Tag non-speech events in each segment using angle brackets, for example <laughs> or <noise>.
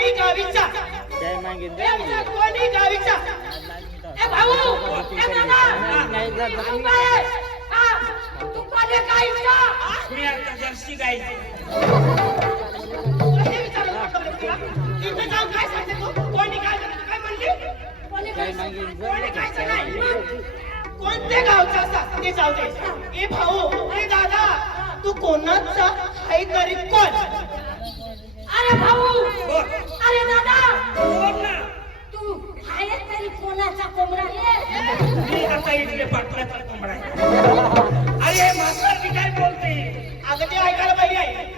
कोणी गावीचा जय मागेन कोणी गावीचा ए भाऊ ए नाना नाही जात तू कोणी गायचा मी आता जर्सी गायची? तिथे कोणत्या गावचा असतात ते जाऊ दे. ए भाऊ अरे दादा तू कोणाचा? आहे तरी कोण? अरे भाऊ अरे दादा. तू आहे तरी कोणाचा कोंबडा मी आता इकडे पाटलाचा कोंबडा अरे मास्टर मी काय बोलते? अगदी ऐकायला पाहिजे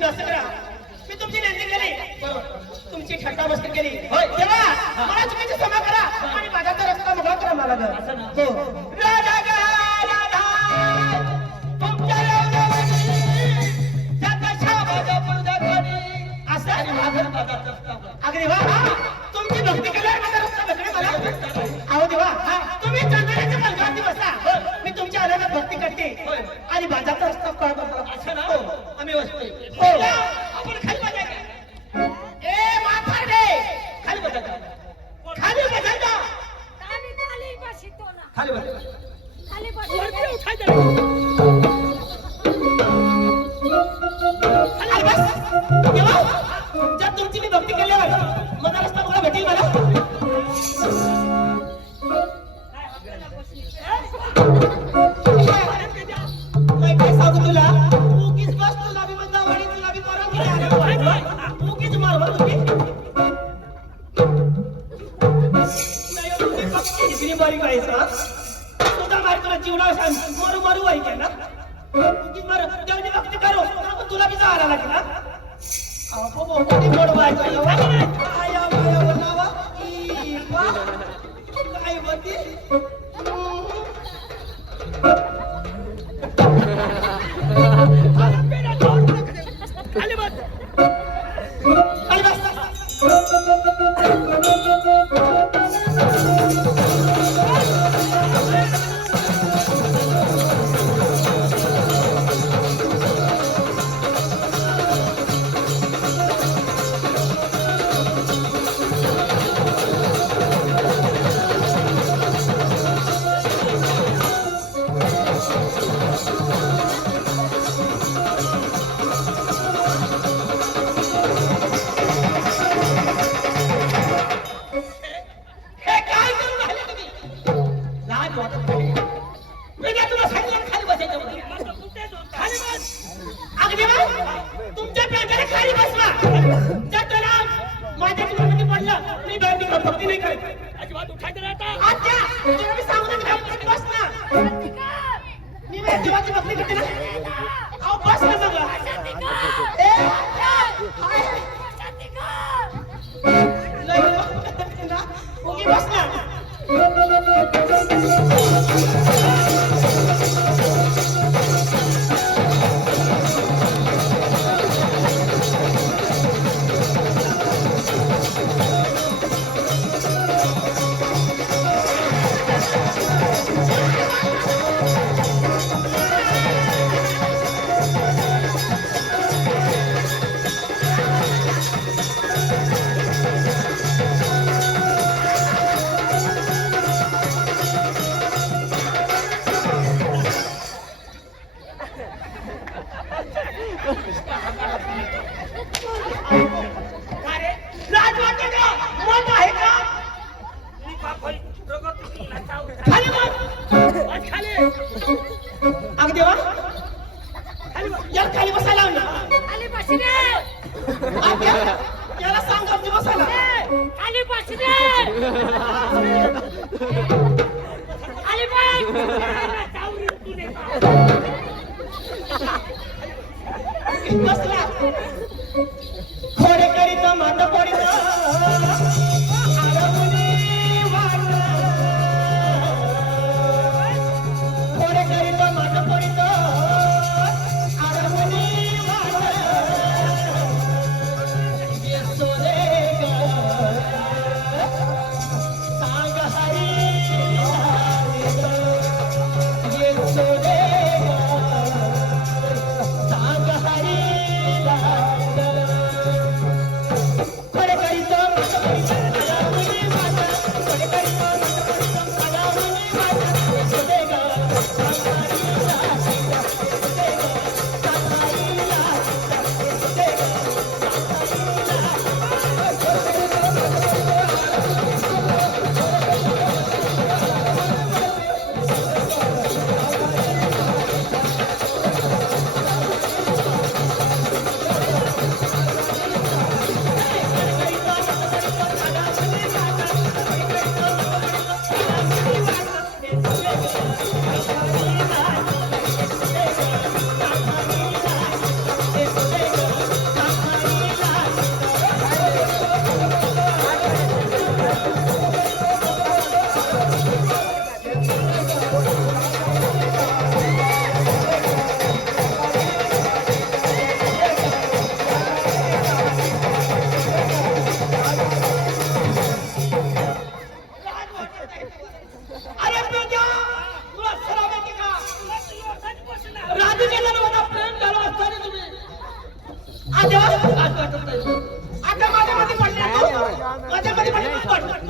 ध्वस्त करा. मी तुमची लेंदी केली. तुमची ठट्टा बस्ती केली तेव्हा मला चुकीची क्षमा करा आणि माझा तर रस्ता मोकळा करा मला हो. राधा राधा. तुमच्या अगदी वा तुमची भक्ती केल्यावर माझा रस्ता भेटणे मला. अहो देवा तुम्ही चंदनाच्या मलगावरती बसा मी तुमच्या अनाथ भक्ती करते. आणि माझा रस्ता हो. आम्ही बसतोय. बसला. अरे प्रजा तुला सरा माहिती का राधिकेला माझा प्रेम झाला असताना तुम्ही. आज वाटत आता माझ्यामध्ये पडले माझ्यामध्ये पडले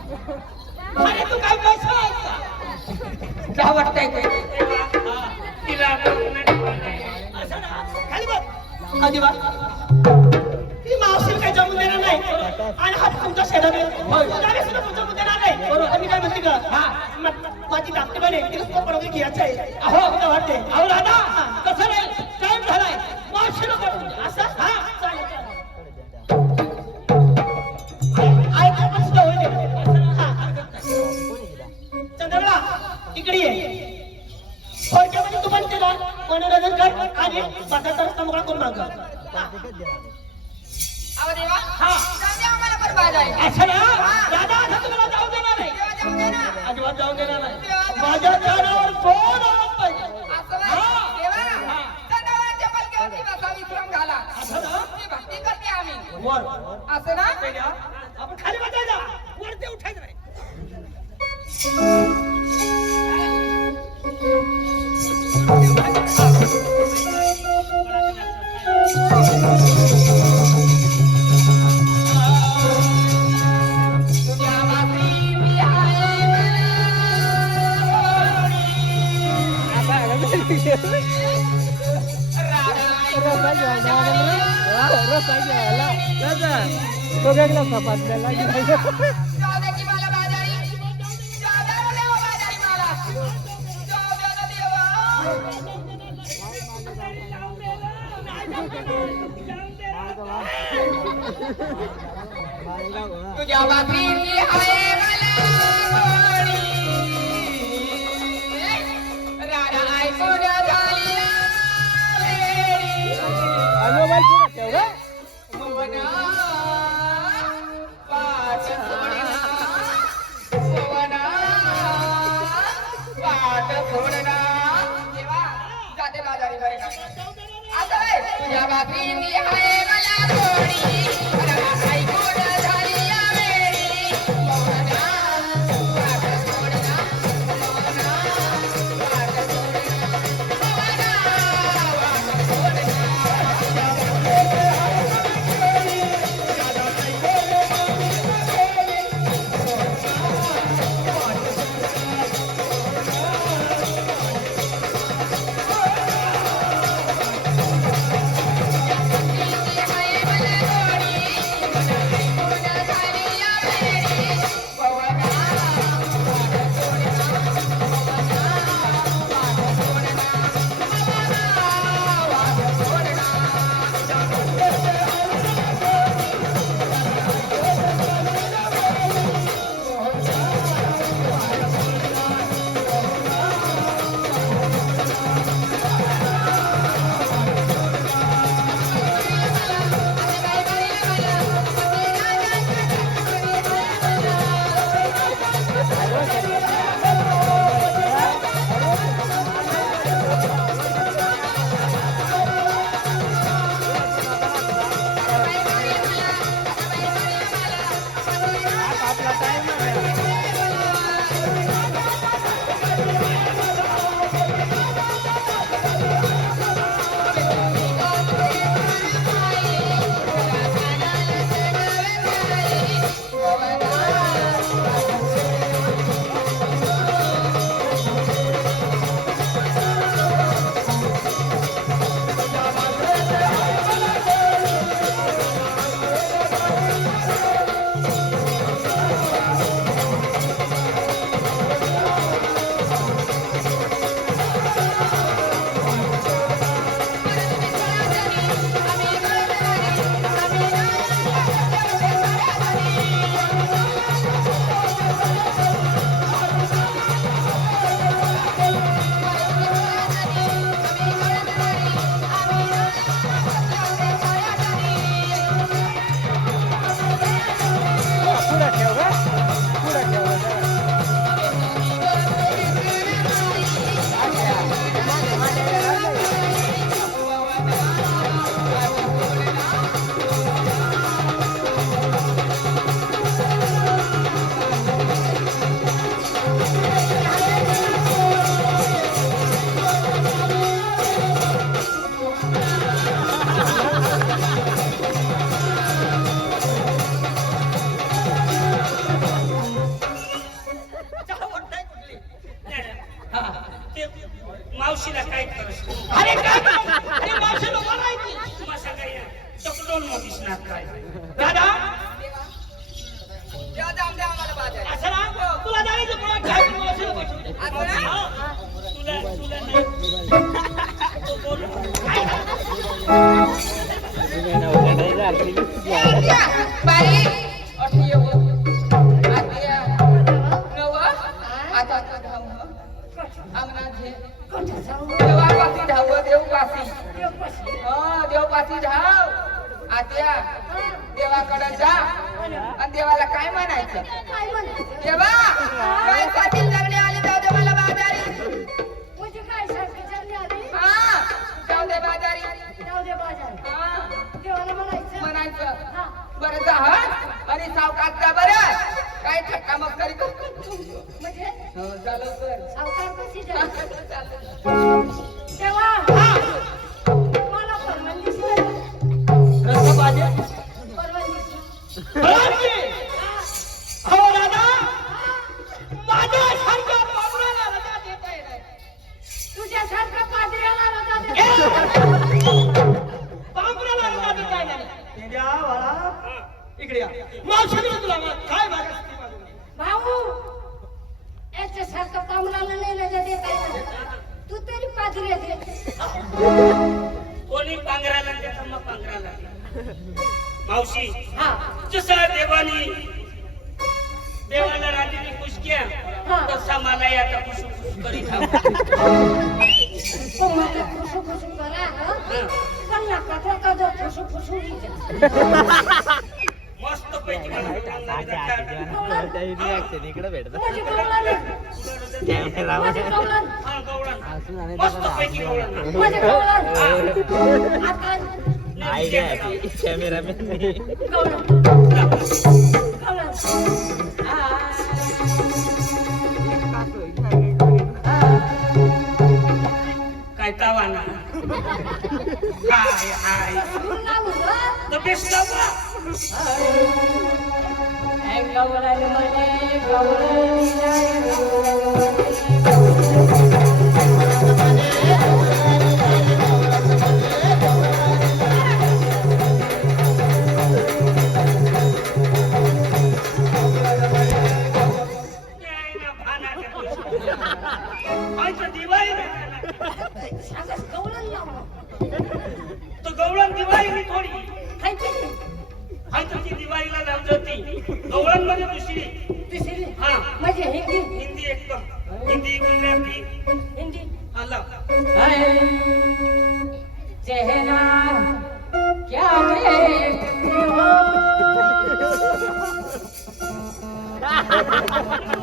अरे तू काय पैसा आहे का? काय वाटतंय? तिला. असं ना, खाली बस. आधी मावशी काही जमू देणार नाही? आणि हा तुमचा शेजार सुद्धा तुमचं देणार नाही. बरोबर. मी काय म्हणते का हा. माझी बहीण आहे. तिला सुद्धा पडवून घ्यायचं आहे. अहो. वाटते अहो दादा कसं नाही? टाइम झालाय? पडवून द्या. असं? हा. मनोरंजन कर आणि बाजारचा रस्ता मोकळा करून माग अहो देवा हा. जाऊ दे आम्हाला पण बाजारी असं ना? दादा असं तुम्हाला जाऊ देणार नाही. देवा जाऊ दे ना. अजिबात जाऊ देणार नाही. माझ्या दारावर कोण आलं पाहिजे. असं बाई, हा. देवा हा. सदावरच्या पलक्यावरती बसा विश्राम घाला. असं ना? ती भक्ती करते आम्ही. वर. असं ना? ते घ्या. आपण खाली बसायचा वरती उठायचं नाही. तुझ्या आहे जाऊ दे की la. आयडिया आहे काय तावाना? हाय हाय. द बेस्ट गवळण म्हणे गवळण तो गवळण दिवाळी थोडी. ती दिवाळीला नामजती गवळण म्हणजे दुसरी. दुसरी. हा. म्हणजे हिंदी. हिंदी एकदम हिंदी गुजराती. हिंदी. आला चेहरा. क्या हो? <laughs>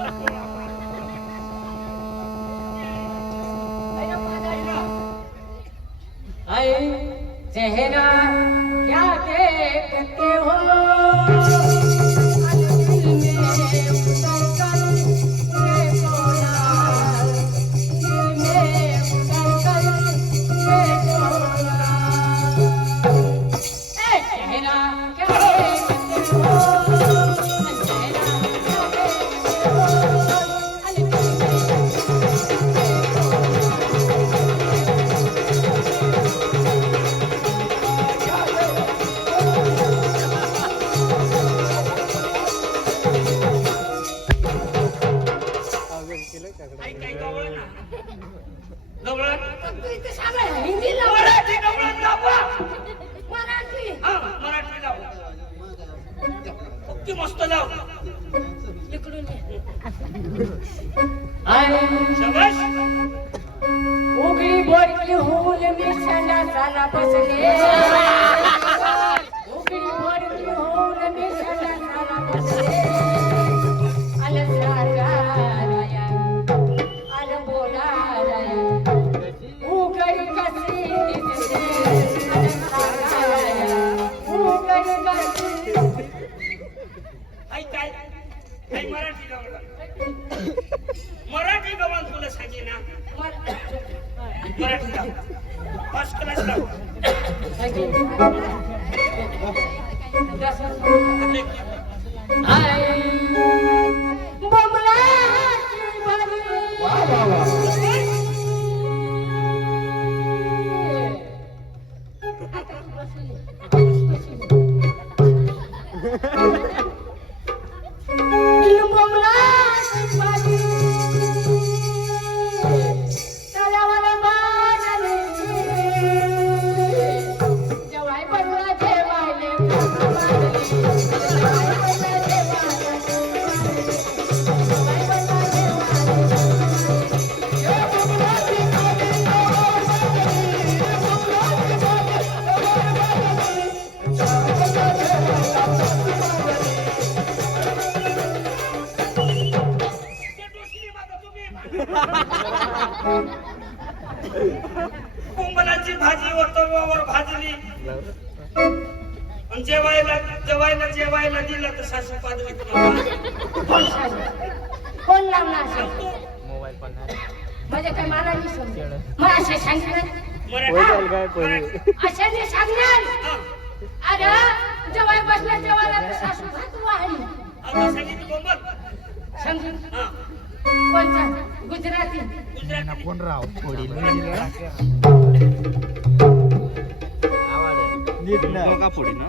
मराठी लाव फर्स्ट क्लास लाव कोंबलाची भाजी वतवावर भाजली. जेवायला जेवायला जेवायला दिलं तर सासू पाजली कोण लावणार? म्हणजे सांगतो नाही. सांगणार? अरे जेवाय बसल्या जेवायला सासू भात वाहली. सांगितलं कोंबल गुजराती. गुजराती. कोण राव? पुढील नीट ना पुढे ना.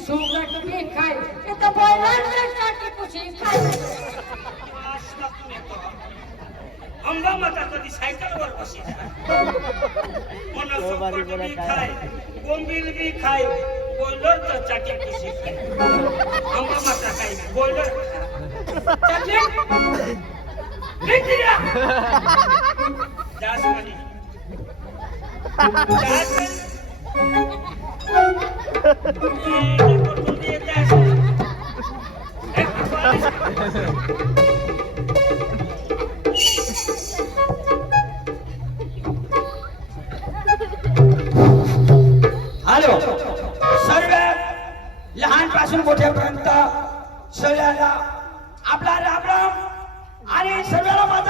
खाय ती सुगट भी खाय ते तर बॉयलर टाकी कुशी खाय अंबा माता कधी सायकलवर बसी म्हणून सुकट बी खाय बोंबील बी खाय बोलर तर चाटी कशी खाय अंबा माता काय बोलर दास म्हणे. दास हॅलो. सर्व लहानपासून मोठ्यापर्यंत सगळ्याला आपला राम राम आणि सर्वांना माझा